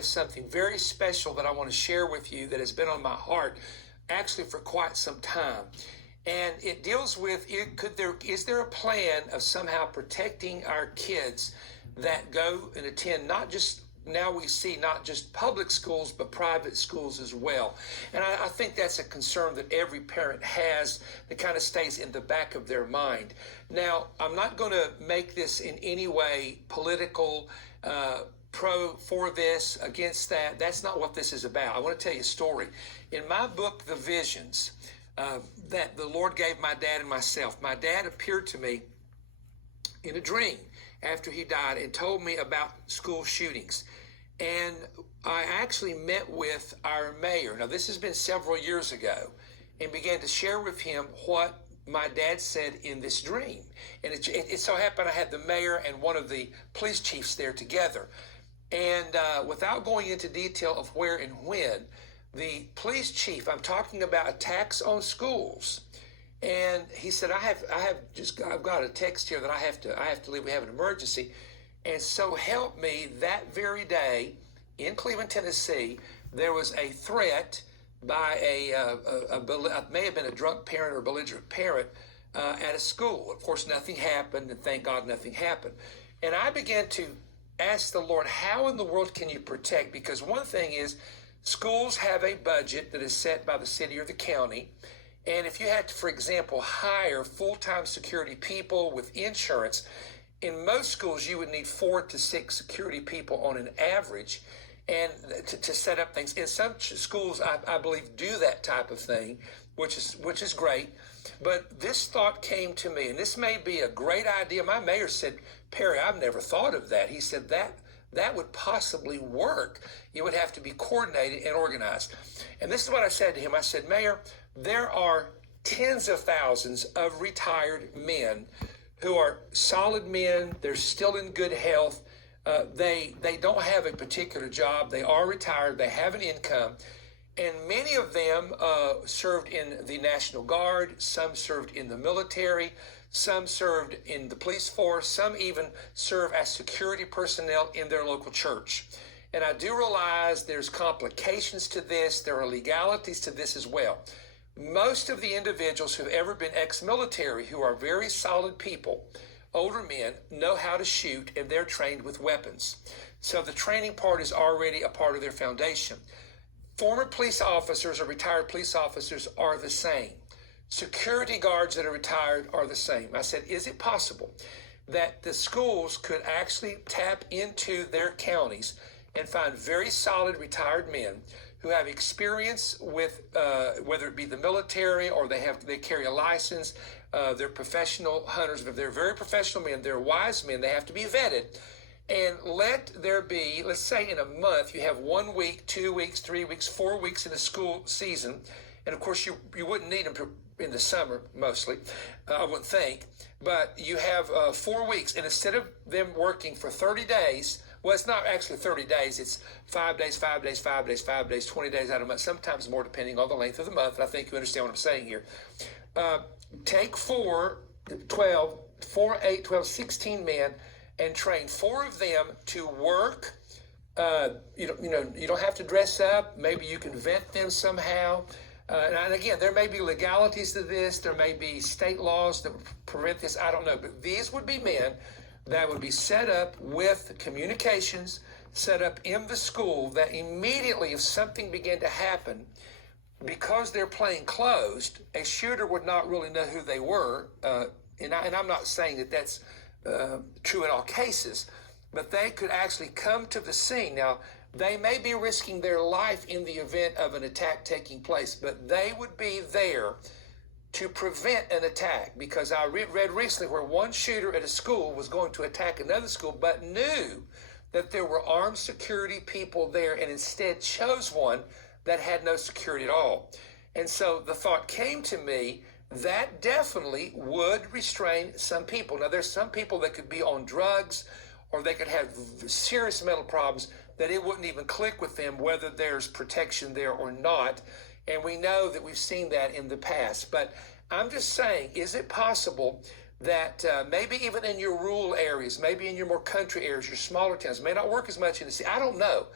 have something very special that I want to share with you that has been on my heart actually for quite some time. And it deals with, is there a plan of somehow protecting our kids that go and attend not just, now we see not just public schools, but private schools as well. And I think that's a concern that every parent has that kind of stays in the back of their mind. Now, I'm not going to make this in any way political, for this, against that. That's not what this is about. I want to tell you a story. In my book, The Visions, that the Lord gave my dad and myself, my dad appeared to me in a dream after he died and told me about school shootings. And I actually met with our mayor. Now, this has been several years ago, and began to share with him what my dad said in this dream. And it so happened I had the mayor and one of the police chiefs there together. And without going into detail of where and when, the police chief, I'm talking about attacks on schools. And he said, I've got a text here that I have to leave. We have an emergency. And so help me, that very day in Cleveland, Tennessee, there was a threat by may have been a drunk parent or belligerent parent at a school. Of course, nothing happened, and thank God nothing happened. And I began to ask the Lord, how in the world can you protect? Because one thing is, schools have a budget that is set by the city or the county. And if you had to, for example, hire full-time security people with insurance, in most schools you would need 4 to 6 security people on an average, and to set up things. In some schools, I believe, do that type of thing, which is great. But this thought came to me, and this may be a great idea. My mayor said, Perry, I've never thought of that. He said that would possibly work. It would have to be coordinated and organized. And this is what I said to him. I said, Mayor, there are tens of thousands of retired men who are solid men. They're still in good health. They don't have a particular job. They are retired. They have an income. And many of them served in the National Guard. Some served in the military. Some served in the police force. Some even serve as security personnel in their local church. And I do realize there's complications to this. There are legalities to this as well. Most of the individuals who've ever been ex-military, who are very solid people, older men, know how to shoot, and they're trained with weapons. So the training part is already a part of their foundation. Former police officers or retired police officers are the same. Security guards that are retired are the same. I said, is it possible that the schools could actually tap into their counties and find very solid retired men who have experience with whether it be the military or they carry a license, they're professional hunters, but they're very professional men, they're wise men, they have to be vetted. And let there be, let's say in a month, you have 1 week, 2 weeks, 3 weeks, 4 weeks in the school season. And of course, you wouldn't need them in the summer, mostly, I wouldn't think. But you have 4 weeks, and instead of them working for 30 days, well, it's not actually 30 days. It's 5 days, 5 days, 5 days, 5 days, 20 days out of a month, sometimes more depending on the length of the month. And I think you understand what I'm saying here. Take 8, 12, 16 men and train 4 of them to work. You don't have to dress up. Maybe you can vet them somehow. And again, there may be legalities to this. There may be state laws that prevent this. I don't know. But these would be men that would be set up with communications, set up in the school, that immediately if something began to happen, because they're plain closed, a shooter would not really know who they were. And I'm not saying that that's true in all cases, but they could actually come to the scene. Now, they may be risking their life in the event of an attack taking place, but they would be there to prevent an attack, because I read recently where one shooter at a school was going to attack another school, but knew that there were armed security people there and instead chose one that had no security at all. And so the thought came to me, that definitely would restrain some people. Now, there's some people that could be on drugs or they could have serious mental problems that it wouldn't even click with them whether there's protection there or not. And we know that we've seen that in the past. But I'm just saying, is it possible that maybe even in your rural areas, maybe in your more country areas, your smaller towns, may not work as much in the city? I don't know.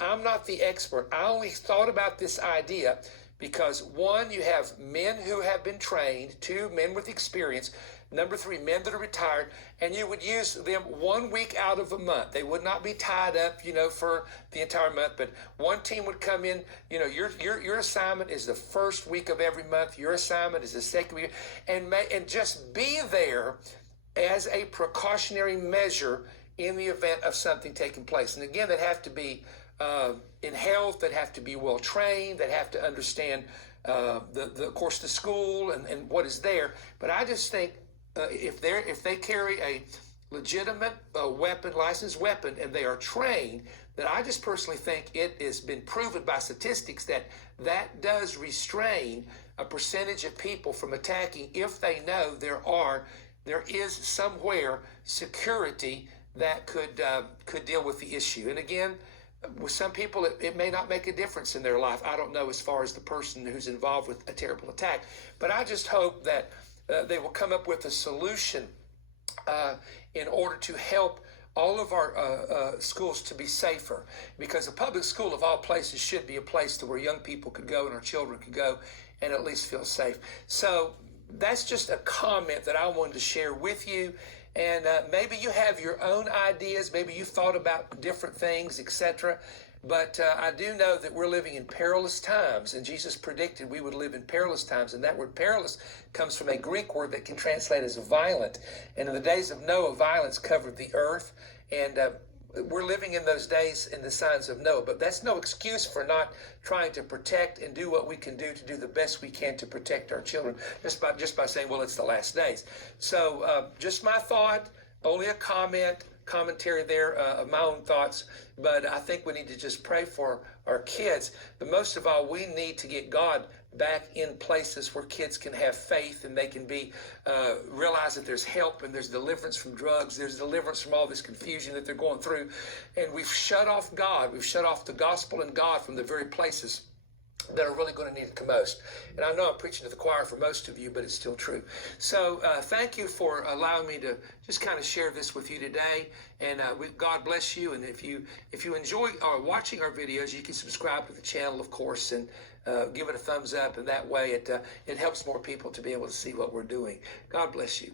I'm not the expert. I only thought about this idea because one, you have men who have been trained, two, men with experience, number three, men that are retired, and you would use them 1 week out of a month. They would not be tied up, for the entire month, but one team would come in, your assignment is the first week of every month, your assignment is the second week, and just be there as a precautionary measure in the event of something taking place. And again, that have to be in health, that have to be well trained, that have to understand of course, the school and what is there. But I just think if they carry a legitimate licensed weapon, and they are trained, then I just personally think it has been proven by statistics that does restrain a percentage of people from attacking if they know there is somewhere security that could deal with the issue. And again, with some people, it may not make a difference in their life. I don't know as far as the person who's involved with a terrible attack. But I just hope that they will come up with a solution in order to help all of our schools to be safer. Because a public school of all places should be a place to where young people could go and our children could go and at least feel safe. So that's just a comment that I wanted to share with you. And maybe you have your own ideas. Maybe you thought about different things, etc. But I do know that we're living in perilous times, and Jesus predicted we would live in perilous times. And that word perilous comes from a Greek word that can translate as violent. And in the days of Noah, violence covered the earth. And we're living in those days in the signs of Noah. But that's no excuse for not trying to protect and do what we can do to do the best we can to protect our children, just by saying, well, it's the last days. So just my thought, only a commentary there of my own thoughts. But I think we need to just pray for our kids. But most of all, we need to get God back in places where kids can have faith and they can be realize that there's help and there's deliverance from drugs, there's deliverance from all this confusion that they're going through. And we've shut off God, we've shut off the gospel and God from the very places that are really going to need it the most. And I know I'm preaching to the choir for most of you, but it's still true. So thank you for allowing me to just kind of share this with you today. And God bless you. And if you enjoy watching our videos, you can subscribe to the channel, of course, and give it a thumbs up. And that way it helps more people to be able to see what we're doing. God bless you.